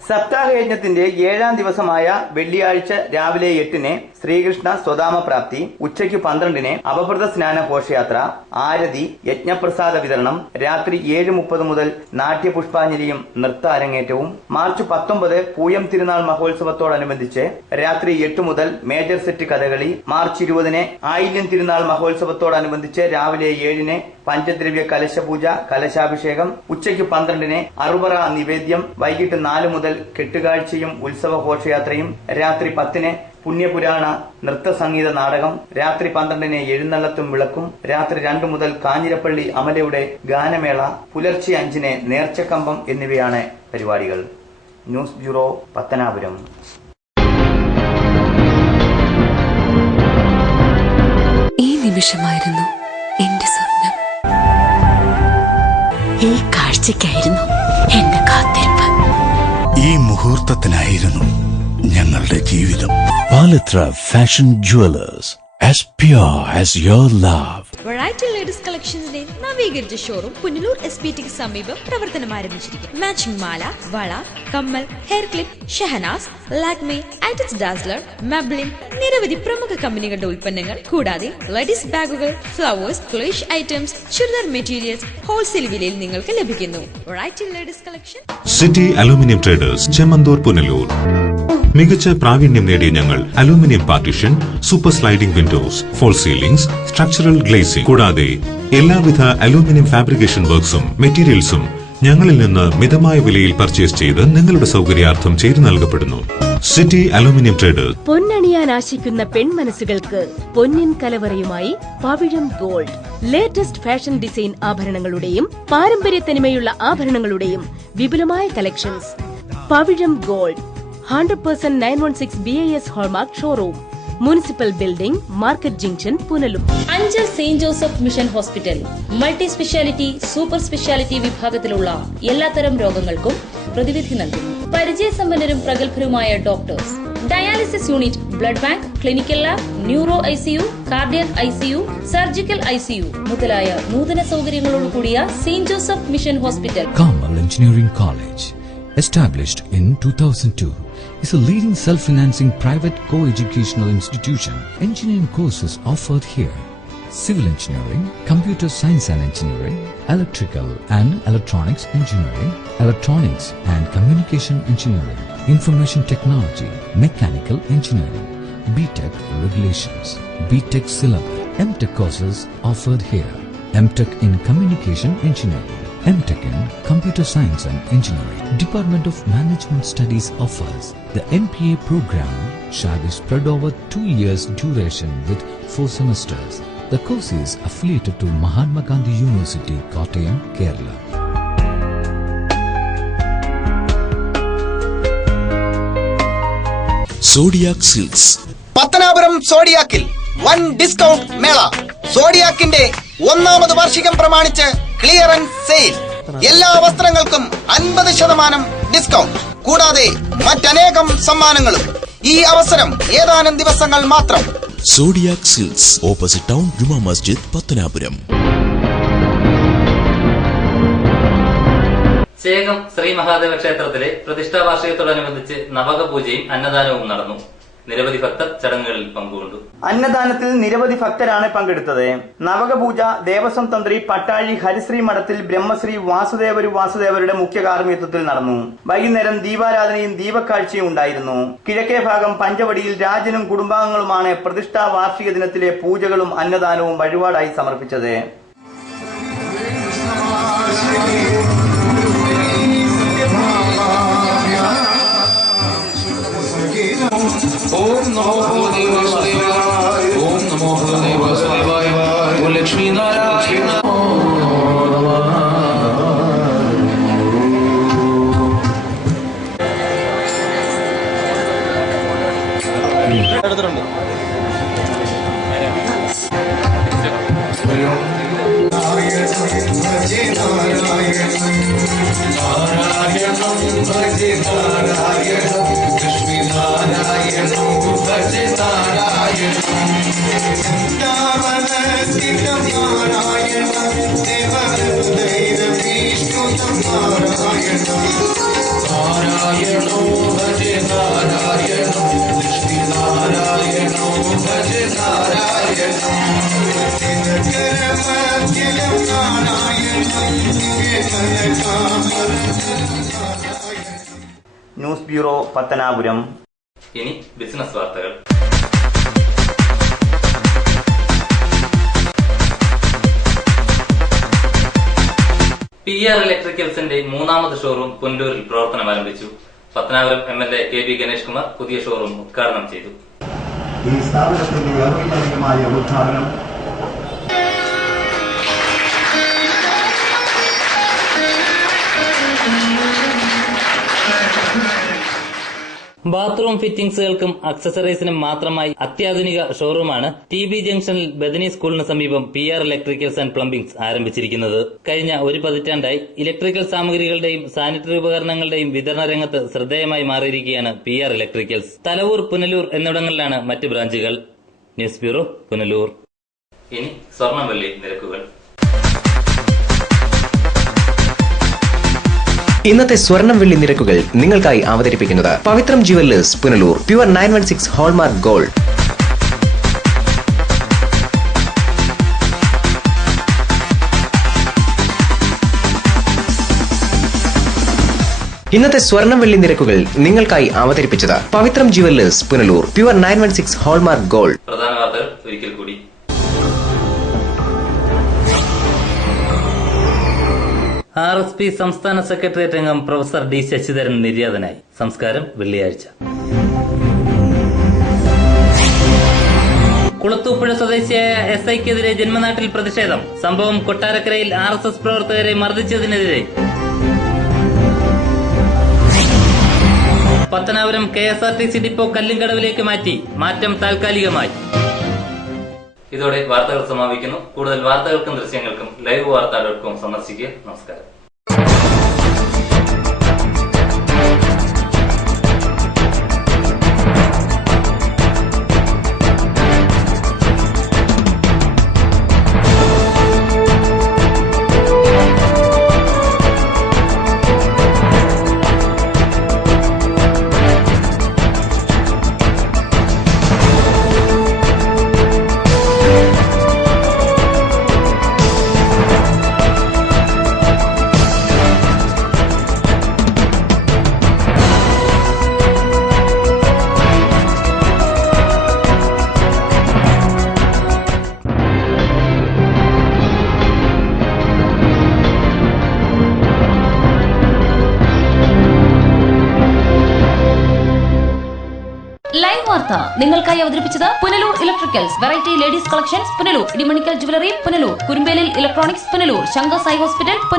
സപ്താഹയജ്ഞത്തിന്റെ 7ാം ദിവസമായ വെള്ളിയാഴ്ച രാവിലെ 8-ന് ശ്രീകൃഷ്ണ സ്വധാമപ്രാപ്തി, ഉച്ചയ്ക്ക് 12-ന് അപഭൃത സ്നാന ഘോഷയാത്ര, ആരതി, യജ്ഞപ്രസാദ വിതരണം, രാത്രി 7:30 മുതൽ നാട്യപുഷ്പാഞ്ജലിയും നൃത്ത അരങ്ങേറ്റവും, മാർച്ച് 19 പൂയം തിരുനാൾ മഹോത്സവത്തോടനുബന്ധിച്ച് രാത്രി 8 മുതൽ മേജർ സെറ്റ് കഥകളി, മാർച്ച് 20-ന് ആയില്യം തിരുനാൾ മഹോത്സവത്തോടനുബന്ധിച്ച് രാവിലെ 7-ന് പഞ്ചദ്രവ്യ കലശപൂജ, കലശാഭിഷേകം, ഉച്ചയ്ക്ക് 12-ന് അറുപറ നിവേദ്യം, വൈകിട്ട് 4 മുതൽ കെട്ടുകാഴ്ചയും ഉത്സവ ഘോഷയാത്രയും, രാത്രി 10-ന് പുണ്യപുരാണ നൃത്ത സംഗീത നാടകം, രാത്രി 12-ന് എഴുന്നള്ളത്തും വിളക്കും, രാത്രി 2 മുതൽ കാഞ്ഞിരപ്പള്ളി അമലയുടെ ഗാനമേള, പുലർച്ചെ 5-ന് നേർച്ചക്കമ്പം എന്നിവയാണ് പരിപാടികൾ. News bureau, Pathanapuram. ഈ നിമിഷമായിരുന്നു എന്റെ സ്വപ്നം. ഈ കാഴ്ചയ്ക്കായിരുന്നു എന്റെ കാത്തിരിപ്പ്. ഈ മുഹൂർത്തത്തിനായിരുന്നു ഞങ്ങളുടെ ജീവിതം. Palathra fashion jewellers, as pure as your love. Variety ladies കളക്ഷൻസിന്റെ നവീകരിച്ച ഷോറൂം പുനലൂർ SBT സമീപം പ്രവർത്തനം ആരംഭിച്ചിരിക്കുന്നു. മാച്ചിങ് മാല, വള, കമ്മൽ, hair clip, Shahnaz, Lakme, Eyetex Dazzler, Maybelline, നിരവധി പ്രമുഖ കമ്പനികളുടെ ഉൽപ്പന്നങ്ങൾ കൂടാതെ ലേഡീസ് ബാഗുകൾ, ഫ്ലവേഴ്സ്, ക്ലേഷ് ഐറ്റംസ്, ചുരിദാർ മെറ്റീരിയൽസ് ഹോൾസെയിൽ വിലയിൽ നിങ്ങൾക്ക് ലഭിക്കുന്നു. Variety ladies collection. City aluminium traders, Chemmanthoor, Punalur. മികച്ച പ്രാവീണ്യം നേടിയ ഞങ്ങൾ aluminium partition, super sliding windows, false ceilings, structural glazing കൂടാതെ എല്ലാവിധ അലൂമിനിയം ഫാബ്രിക്കേഷൻ വർക്ക്സും മെറ്റീരിയൽസും ഞങ്ങളിൽ നിന്ന് മിതമായ വിലയിൽ പർച്ചേസ് ചെയ്ത് നിങ്ങളുടെ സൗകര്യാർത്ഥം ചെയ്തു നൽകപ്പെടുന്നു. City aluminium traders. പൊന്നണിയാൻ ആശിക്കുന്ന പെൺമനസ്സുകൾക്ക് പൊന്നിൻ കലവറയുമായി Pavizham gold. Latest fashion design ആഭരണങ്ങളുടെയും പാരമ്പര്യ തനിമയുള്ള ആഭരണങ്ങളുടെയും വിപുലമായ collections. Pavizham gold 100% 916 BIS hallmark showroom, municipal building, market junction, Punalur. Anchal saint Joseph mission hospital multi speciality, super speciality വിഭാഗത്തിലുള്ള എല്ലാത്തരം രോഗങ്ങൾക്കും പ്രതിവിധി നൽകുന്നു. പരിചയസമ്പന്നരും പ്രഗത്ഭരുമായ doctors, dialysis unit, blood bank, clinical lab, neuro ICU, cardiac ICU, surgical ICU മുതലായ നൂതന സൗകര്യങ്ങളോടുകൂടിയ saint Joseph mission hospital. Kamal Engineering College, established in 2002, is a leading self-financing private co-educational institution. Engineering courses offered here: civil engineering, computer science and engineering, electrical and electronics engineering, electronics and communication engineering, information technology, mechanical engineering, BTech regulations, BTech syllabus. MTech courses offered here: MTech in communication engineering, MTech in Computer Science and Engineering. Department of Management Studies offers the MPA program shall be spread over 2 years duration with 4 semesters. The course is affiliated to Mahatma Gandhi University, Kottayam, Kerala. Zodiac Silks. Pathanapuram സോഡിയാക്കിൽ വൻ discount മേള. സോഡിയാക്കിന്റെ 1ാമത് വാർഷികം പ്രമാണിച്ച് clearance sale. എല്ലാ വസ്ത്രങ്ങൾക്കും 50% discount കൂടാതെ മറ്റനേകം സമ്മാനങ്ങളും. ഈ അവസരം ഏതാനും ദിവസങ്ങൾ മാത്രം. Zodiac Silks, opposite town Juma Masjid, Pathanapuram. Chekam Shri Mahadeva ക്ഷേത്രത്തിലെ പ്രതിഷ്ഠാ വാർഷികത്തോടനുബന്ധിച്ച് നവക പൂജയും അന്നദാനവും നടന്നു. നിരവധി ഭക്തർ ചടങ്ങുകളിൽ പങ്കുകൊണ്ടു. അന്നദാനത്തിൽ നിരവധി ഭക്തരാണ് പങ്കെടുത്തത്. നവകപൂജ ദേവസ്വം തന്ത്രി പട്ടാഴി ഹരിശ്രീ മഠത്തിൽ ബ്രഹ്മശ്രീ വാസുദേവരുടെ മുഖ്യ കാർമ്മികത്വത്തിൽ നടന്നു. വൈകുന്നേരം ദീപാരാധനയും ദീപക്കാഴ്ചയും ഉണ്ടായിരുന്നു. കിഴക്കേ ഭാഗം പഞ്ചവടിയിൽ രാജനും കുടുംബാംഗങ്ങളുമാണ് പ്രതിഷ്ഠാ വാർഷിക ദിനത്തിലെ പൂജകളും അന്നദാനവും വഴിപാടായി സമർപ്പിച്ചത്. ओम नमो भगवते वासुदेवाय, ओम नमो भगवते वासुदेवाय, ओम लक्ष्मी नारायण. എടുത്തിട്ടുണ്ട്. News bureau, Pathanapuram. ഇനി ബിസിനസ് വാർത്തകൾ. PR ഇലക്ട്രിക്കൽസിന്റെ 3ാമത് ഷോറൂം പുനലൂരിൽ പ്രവർത്തനം ആരംഭിച്ചു. പത്തനാപുരം MLA KB ഗണേഷ് കുമാർ പുതിയ ഷോറൂം ഉദ്ഘാടനം ചെയ്തു. ഈ സ്ഥാപനത്തിന്റെ ഔപചാരികമായ ഉദ്ഘാടനം ബാത്റൂം ഫിറ്റിംഗ്സുകൾക്കും അക്സസറീസിനും മാത്രമായി അത്യാധുനിക ഷോറൂമാണ് TB ജംഗ്ഷനിൽ ബദനി സ്കൂളിന് സമീപം PR ഇലക്ട്രിക്കൽസ് ആൻഡ് പ്ലംബിംഗ്സ് ആരംഭിച്ചിരിക്കുന്നത്. കഴിഞ്ഞ ഒരു പതിറ്റാണ്ടായി ഇലക്ട്രിക്കൽ സാമഗ്രികളുടെയും സാനിറ്ററി ഉപകരണങ്ങളുടെയും വിതരണ രംഗത്ത് ശ്രദ്ധേയമായി മാറിയിരിക്കുകയാണ് PR ഇലക്ട്രിക്കൽസ്. തലവൂർ, പുനലൂർ എന്നിവിടങ്ങളിലാണ് മറ്റ് ബ്രാഞ്ചുകൾ. News bureau, Punalur. ഇനി സ്വർണം വെള്ളി നിരക്കുകൾ. ഇന്നത്തെ സ്വർണം വെള്ളി നിരക്കുകൾ നിങ്ങൾക്കായി അവതരിപ്പിക്കുന്നത് Pavithram jewellers Punalur. Pure 916 hallmark gold. ഇന്നത്തെ സ്വർണം വെള്ളി നിരക്കുകൾ നിങ്ങൾക്കായി അവതരിപ്പിച്ചത് Pavithram jewellers Punalur. Pure 916 hallmark gold. പ്രധാന വാർത്തകൾ ഒരിക്കൽ കൂടി. RSP സംസ്ഥാന സെക്രട്ടേറിയറ്റ് അംഗം പ്രൊഫസർ D ശശിധരൻ നിര്യാതനായി. സംസ്കാരം വെള്ളിയാഴ്ച. കുളത്തൂപ്പുഴ സ്വദേശിയായ SIക്കെതിരെ ജന്മനാട്ടിൽ പ്രതിഷേധം. സംഭവം കൊട്ടാരക്കരയിൽ RSS പ്രവർത്തകരെ മർദ്ദിച്ചതിനെതിരെ. പത്തനാപുരം KSRTC ഡിപ്പോ കല്ലിങ്കടവിലേക്ക് മാറ്റി. മാറ്റം താൽക്കാലികമായി. ഇതോടെ വാർത്തകൾ സമാപിക്കുന്നു. കൂടുതൽ വാർത്തകൾക്കും ദൃശ്യങ്ങൾക്കും livevarta.com സന്ദർശിക്കുക. നമസ്കാരം. ലൈവ് വാർത്ത നിങ്ങൾക്കായി അവതരിപ്പിച്ചത് Punalur electricals, variety ladies collections Punalur, Idimanickal jewellery Punalur, Kurumbelil electronics Punalur, Shankar Sai hospital Punalur.